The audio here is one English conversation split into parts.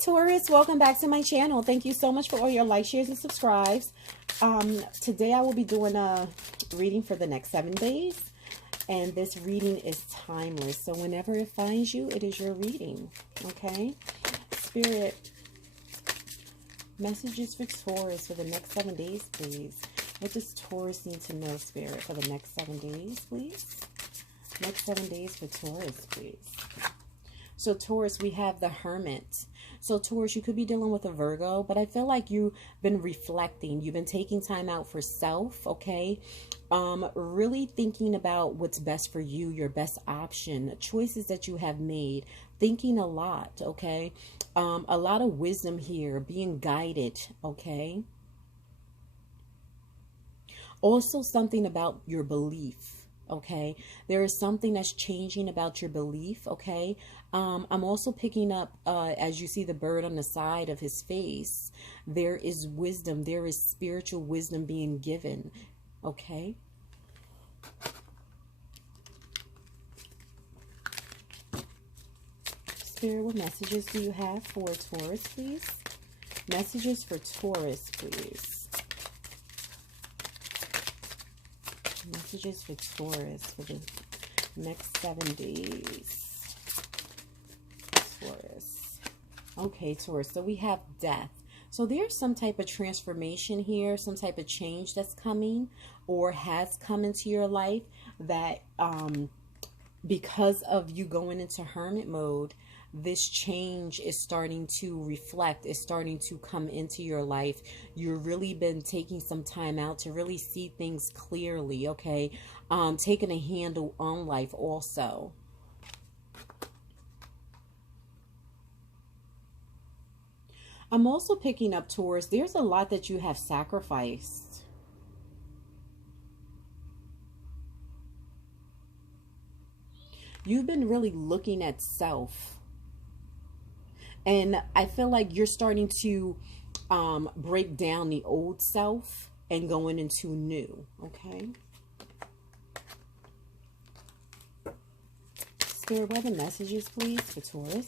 Taurus, welcome back to my channel. Thank you so much for all your likes, shares, and subscribes. Today I will be doing a reading for the next 7 days, and this reading is timeless. So whenever it finds you, it is your reading. Okay, Spirit, messages for Taurus for the next 7 days, please. What does Taurus need to know, Spirit, for the next 7 days, please? Next 7 days for Taurus, please. So Taurus, we have the Hermit. So Taurus, you could be dealing with a Virgo, but I feel like you've been reflecting. You've been taking time out for self, okay? Really thinking about what's best for you, your best option, choices that you have made, thinking a lot, okay? A lot of wisdom here, being guided, okay? Also something about your belief. Okay, there is something that's changing about your belief. Okay, I'm also picking up as you see the bird on the side of his face, there is wisdom, there is spiritual wisdom being given. Okay, Spirit, what messages do you have for Taurus, please? Messages for Taurus, please. Messages for Taurus for the next 7 days. Taurus. Okay, Taurus. So we have death. So there's some type of transformation here, some type of change that's coming or has come into your life that because of you going into hermit mode, this change is starting to reflect, is starting to come into your life. You've really been taking some time out to really see things clearly, okay? Taking a handle on life also. I'm also picking up, Taurus, there's a lot that you have sacrificed. You've been really looking at self. And I feel like you're starting to break down the old self and going into new, okay? Spirit, what are the messages, please, for Taurus?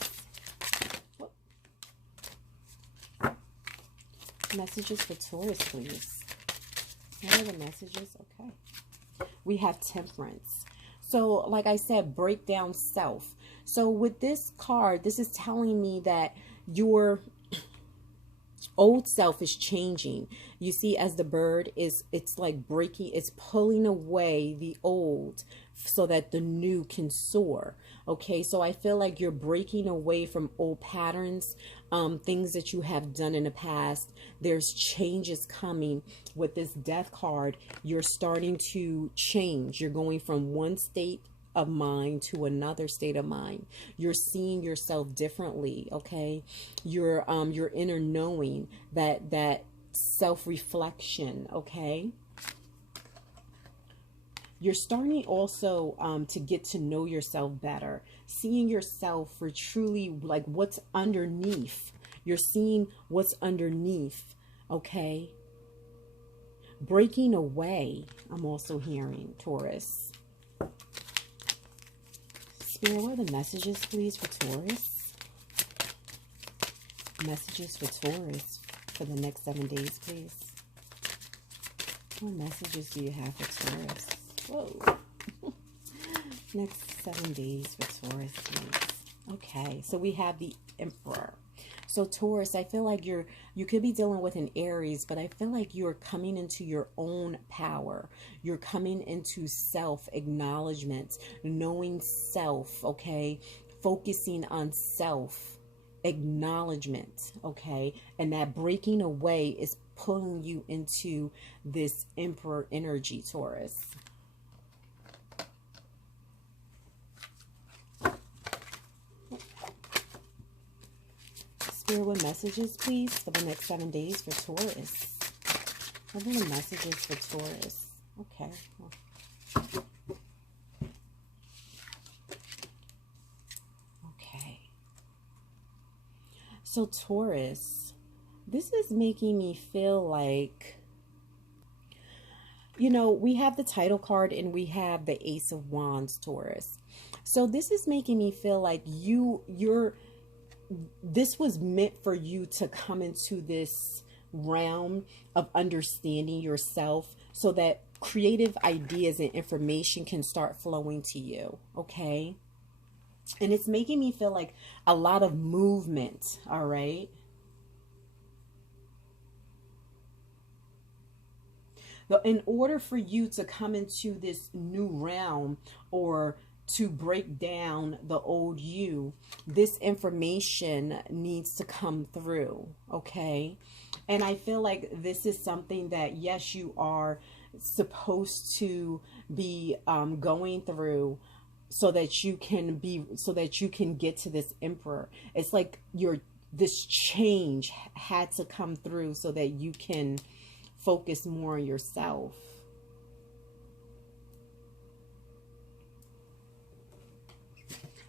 Messages for Taurus, please. What are the messages? Okay. We have Temperance. So, like I said, break down self. So with this card, this is telling me that your old self is changing. You see, as the bird is, it's like breaking, it's pulling away the old so that the new can soar. Okay, so I feel like you're breaking away from old patterns, things that you have done in the past. There's changes coming with this death card. You're starting to change. You're going from one state of mind to another state of mind. You're seeing yourself differently, okay? Your inner knowing, that self-reflection, okay? You're starting also to get to know yourself better, seeing yourself for truly like what's underneath. You're seeing what's underneath, okay? Breaking away, I'm also hearing, Taurus. Spirit, what are the messages, please, for Taurus? Messages for Taurus for the next 7 days, please. What messages do you have for Taurus? Whoa. Next 7 days for Taurus, please. Okay, so we have the Emperor. So Taurus, I feel like you could be dealing with an Aries, but I feel like you're coming into your own power. You're coming into self-acknowledgement, knowing self, okay? Focusing on self-acknowledgement, okay? And that breaking away is pulling you into this Emperor energy, Taurus. Spirit, what messages, please, for the next 7 days for Taurus? What are the messages for Taurus? Okay. Okay. So Taurus, this is making me feel like, you know, we have the title card and we have the Ace of Wands, Taurus. So this is making me feel like you're this was meant for you to come into this realm of understanding yourself so that creative ideas and information can start flowing to you. Okay. And it's making me feel like a lot of movement. All right. In order for you to come into this new realm or to break down the old you, this information needs to come through. Okay. And I feel like this is something that, yes, you are supposed to be going through so that you can get to this emperor. It's like this change had to come through so that you can focus more on yourself.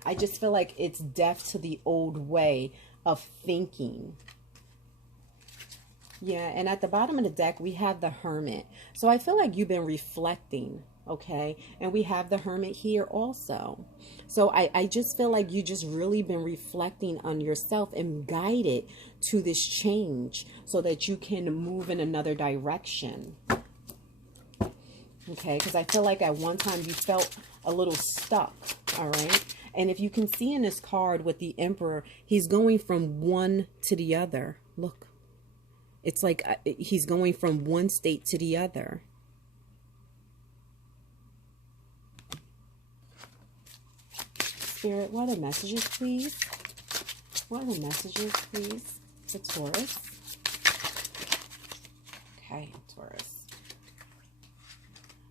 I just feel like it's death to the old way of thinking. Yeah, and at the bottom of the deck, we have the Hermit. So I feel like you've been reflecting, okay? And we have the Hermit here also. So I just feel like you just really been reflecting on yourself and guided to this change so that you can move in another direction. Okay, because I feel like at one time you felt a little stuck, all right? And if you can see in this card with the Emperor, he's going from one to the other. Look. It's like he's going from one state to the other. Spirit, what are the messages, please? What are the messages, please, for Taurus? Okay, Taurus.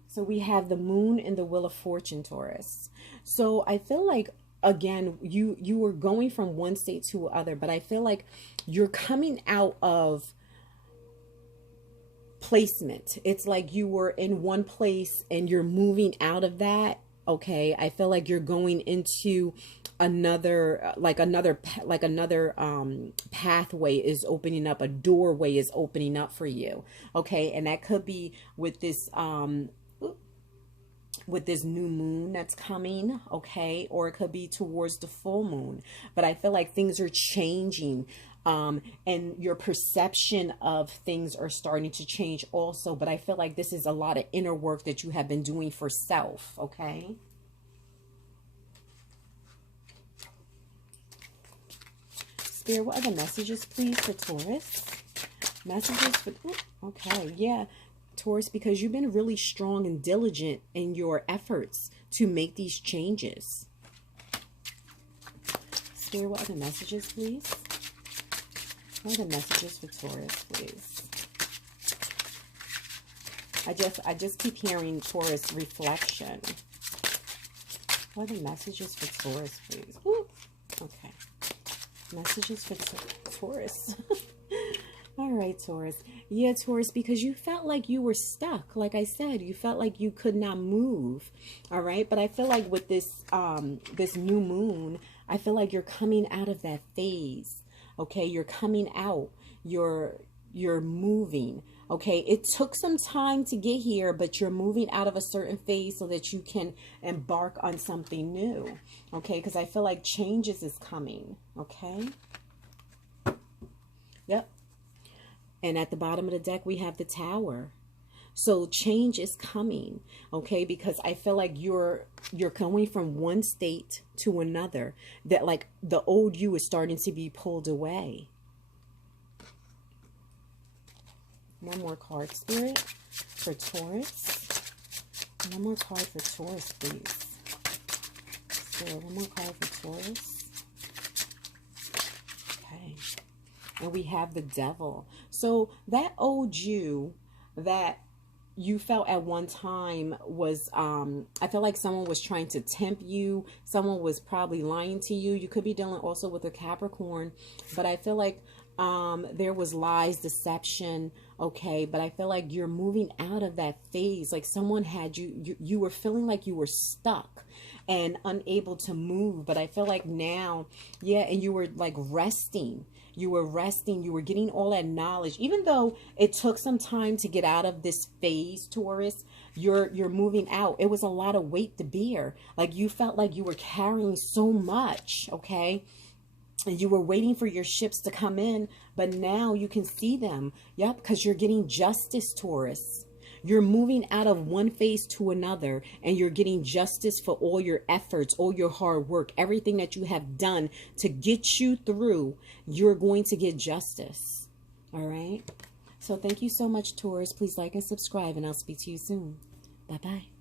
So we have the Moon and the Wheel of Fortune, Taurus. So I feel like, again, you were going from one state to other, but I feel like you're coming out of placement. It's like you were in one place and you're moving out of that. Okay, I feel like you're going into another pathway is opening up, a doorway is opening up for you. Okay, and that could be with this new moon that's coming, okay, or it could be towards the full moon. But I feel like things are changing. And your perception of things are starting to change also. But I feel like this is a lot of inner work that you have been doing for self, okay? Spirit, what are the messages, please, for Taurus? Messages for... Okay, yeah. Taurus, because you've been really strong and diligent in your efforts to make these changes. Spirit, what are the messages, please? What are the messages for Taurus, please? I just keep hearing Taurus reflection. What are the messages for Taurus, please? Ooh, okay. Messages for Taurus. All right, Taurus. Yeah, Taurus, because you felt like you were stuck. Like I said, you felt like you could not move. All right. But I feel like with this, this new moon, I feel like you're coming out of that phase. Okay, you're coming out, you're moving. Okay, it took some time to get here, but you're moving out of a certain phase so that you can embark on something new. Okay, because I feel like changes is coming. Okay. Yep. And at the bottom of the deck, we have the Tower. So change is coming, okay? Because I feel like you're going from one state to another. That like the old you is starting to be pulled away. One more card, Spirit, for Taurus. One more card for Taurus, please. Spirit, one more card for Taurus. Okay. And we have the Devil. So that old you that you felt at one time was, I feel like someone was trying to tempt you. Someone was probably lying to you. You could be dealing also with a Capricorn, but I feel like there was lies, deception, okay? But I feel like you're moving out of that phase. Like someone had you were feeling like you were stuck and unable to move. But I feel like now, yeah, and you were like resting. You were resting. You were getting all that knowledge. Even though it took some time to get out of this phase, Taurus, you're moving out. It was a lot of weight to bear. Like you felt like you were carrying so much, okay? And you were waiting for your ships to come in, but now you can see them. Yep, because you're getting justice, Taurus. You're moving out of one phase to another, and you're getting justice for all your efforts, all your hard work, everything that you have done to get you through. You're going to get justice. All right. So thank you so much, Taurus. Please like and subscribe, and I'll speak to you soon. Bye-bye.